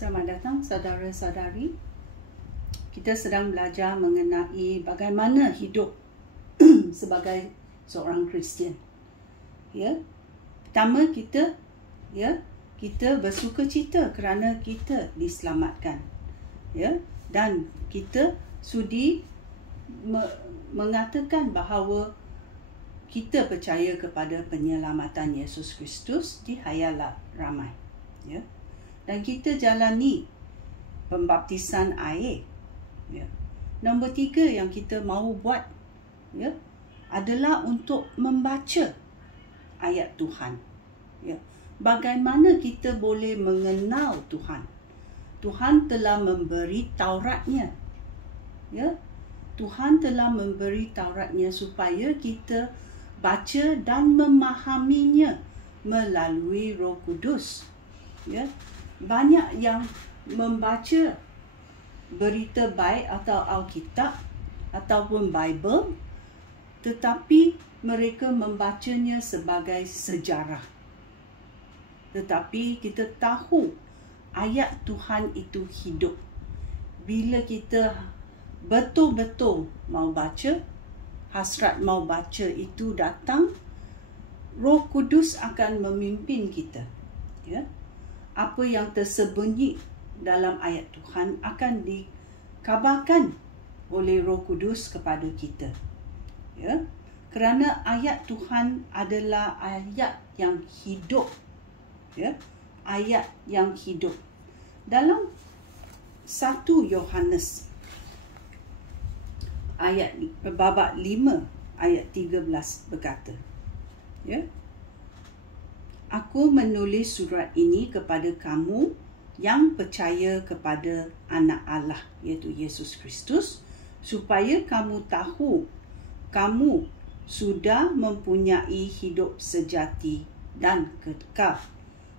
Selamat datang saudara-saudari. Kita sedang belajar mengenai bagaimana hidup sebagai seorang Kristian. Ya. Pertama kita bersukacita kerana kita diselamatkan. Ya, dan kita sudi mengatakan bahawa kita percaya kepada penyelamatan Yesus Kristus di hayat ramai. Ya. Dan kita jalani pembaptisan air. Ya. Nombor 3 yang kita mahu buat adalah untuk membaca ayat Tuhan. Ya. Bagaimana kita boleh mengenal Tuhan? Tuhan telah memberi Tauratnya. Ya. Tuhan telah memberi Tauratnya supaya kita baca dan memahaminya melalui Roh Kudus. Ya. Banyak yang membaca berita baik atau Alkitab ataupun Bible, tetapi mereka membacanya sebagai sejarah. Tetapi kita tahu ayat Tuhan itu hidup. Bila kita betul-betul mau baca, hasrat mau baca itu datang, Roh Kudus akan memimpin kita. Ya. Apa yang tersembunyi dalam ayat Tuhan akan dikabarkan oleh Roh Kudus kepada kita. Ya. Kerana ayat Tuhan adalah ayat yang hidup. Ya. Ayat yang hidup. Dalam 1 Yohanes ayat babak 5 ayat 13 berkata, ya, aku menulis surat ini kepada kamu yang percaya kepada Anak Allah, iaitu Yesus Kristus, supaya kamu tahu kamu sudah mempunyai hidup sejati dan kekal.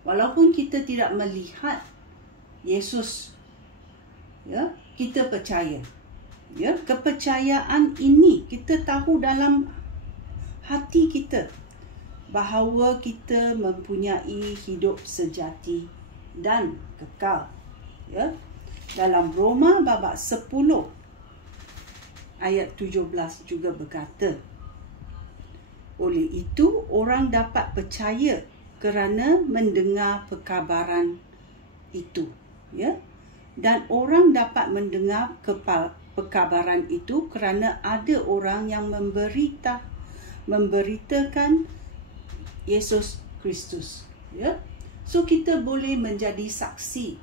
Walaupun kita tidak melihat Yesus, ya, kita percaya. Ya, kepercayaan ini kita tahu dalam hati kita bahawa kita mempunyai hidup sejati dan kekal. Ya. Dalam Roma babak 10 ayat 17 juga berkata, oleh itu orang dapat percaya kerana mendengar perkabaran itu. Ya. Dan orang dapat mendengar perkabaran itu kerana ada orang yang memberitakan Yesus Kristus. Ya. So kita boleh menjadi saksi.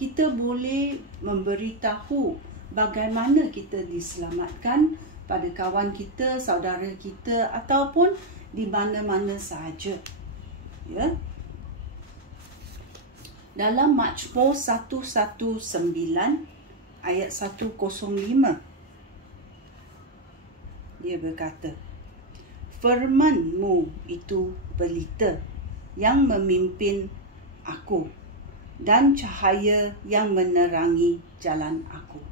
Kita boleh memberitahu bagaimana kita diselamatkan pada kawan kita, saudara kita ataupun di mana-mana sahaja. Ya. Dalam Mazmur 119 ayat 105 dia berkata, firman-Mu itu pelita yang memimpin aku dan cahaya yang menerangi jalan aku.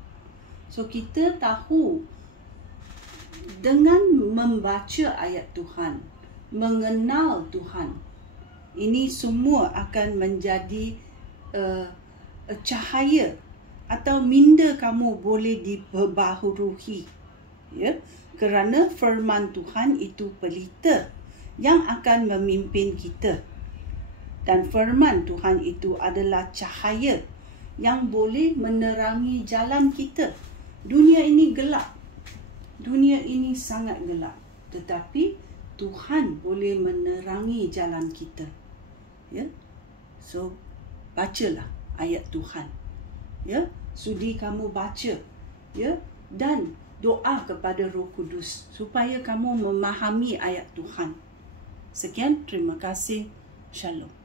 So kita tahu dengan membaca ayat Tuhan, mengenal Tuhan, ini semua akan menjadi cahaya atau minda kamu boleh diperbaharui. Ya. Kerana firman Tuhan itu pelita yang akan memimpin kita. Dan firman Tuhan itu adalah cahaya yang boleh menerangi jalan kita. Dunia ini gelap. Dunia ini sangat gelap. Tetapi Tuhan boleh menerangi jalan kita. Ya. So, bacalah ayat Tuhan. Ya. Sudi kamu baca. Ya. Dan doa kepada Roh Kudus supaya kamu memahami ayat Tuhan. Sekian, terima kasih. Shalom.